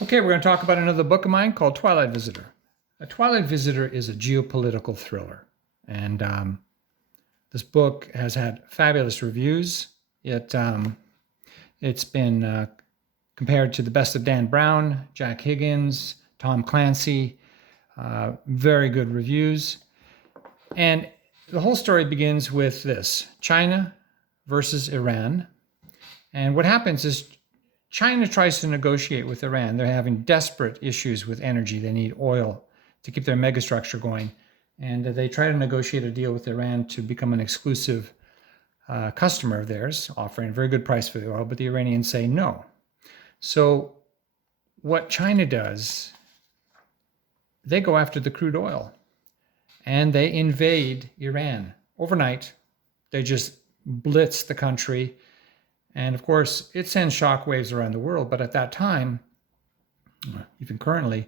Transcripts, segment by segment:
Okay, we're going to talk about another book of mine called Twilight Visitor. A Twilight Visitor is a geopolitical thriller. And this book has had fabulous reviews. It's been compared to The Best of Dan Brown, Jack Higgins, Tom Clancy. Very good reviews. And the whole story begins with this: China versus Iran. And what happens is China tries to negotiate with Iran. They're having desperate issues with energy. They need oil to keep their megastructure going. And they try to negotiate a deal with Iran to become an exclusive customer of theirs, offering a very good price for the oil, but the Iranians say no. So what China does, they go after the crude oil and they invade Iran. Overnight, they just blitz the country. And of course, it sends shockwaves around the world. But at that time, even currently,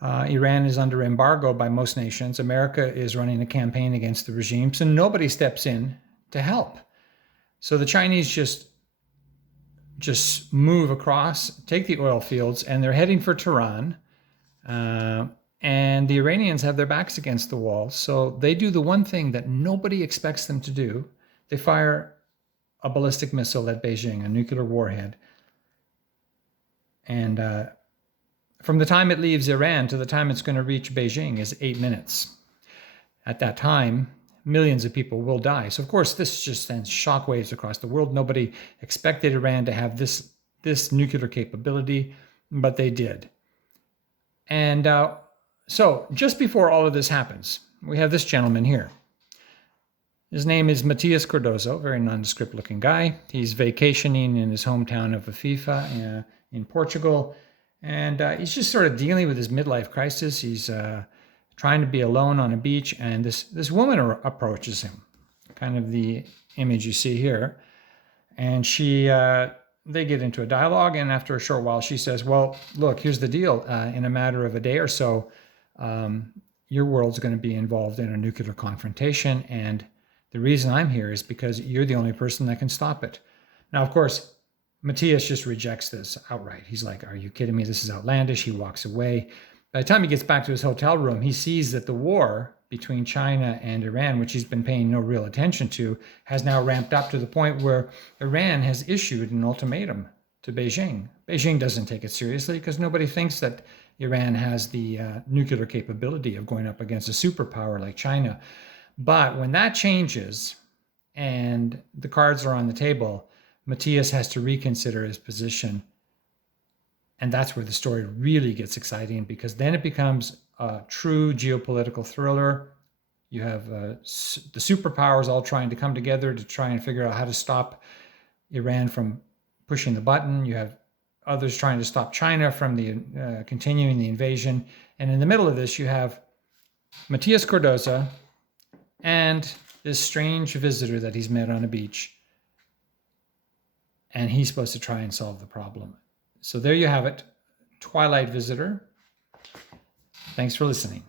Iran is under embargo by most nations. America is running a campaign against the regime, so nobody steps in to help. So the Chinese just move across, take the oil fields, and they're heading for Tehran. And the Iranians have their backs against the wall. So they do the one thing that nobody expects them to do. They fire a ballistic missile at Beijing, a nuclear warhead. And from the time it leaves Iran to the time it's going to reach Beijing is 8 minutes. At that time, millions of people will die. So of course, this just sends shockwaves across the world. Nobody expected Iran to have this nuclear capability, but they did. And so just before all of this happens, we have this gentleman here. His name is Mateus Cordozo, very nondescript looking guy. He's vacationing in his hometown of Afife in Portugal. And he's just sort of dealing with his midlife crisis. He's trying to be alone on a beach, and this woman approaches him, kind of the image you see here. And they get into a dialogue, and after a short while, she says, well, look, here's the deal. In a matter of a day or so, your world's going to be involved in a nuclear confrontation, and the reason I'm here is because you're the only person that can stop it. Now, of course, Mateus just rejects this outright. He's like, are you kidding me? This is outlandish. He walks away. By the time he gets back to his hotel room, he sees that the war between China and Iran, which he's been paying no real attention to, has now ramped up to the point where Iran has issued an ultimatum to Beijing. Beijing doesn't take it seriously because nobody thinks that Iran has the nuclear capability of going up against a superpower like China. But when that changes and the cards are on the table, Mateus has to reconsider his position. And that's where the story really gets exciting, because then it becomes a true geopolitical thriller. You have the superpowers all trying to come together to try and figure out how to stop Iran from pushing the button. You have others trying to stop China from continuing the invasion. And in the middle of this, you have Mateus Cordozo and this strange visitor that he's met on a beach. And he's supposed to try and solve the problem. So there you have it, Twilight Visitor. Thanks for listening.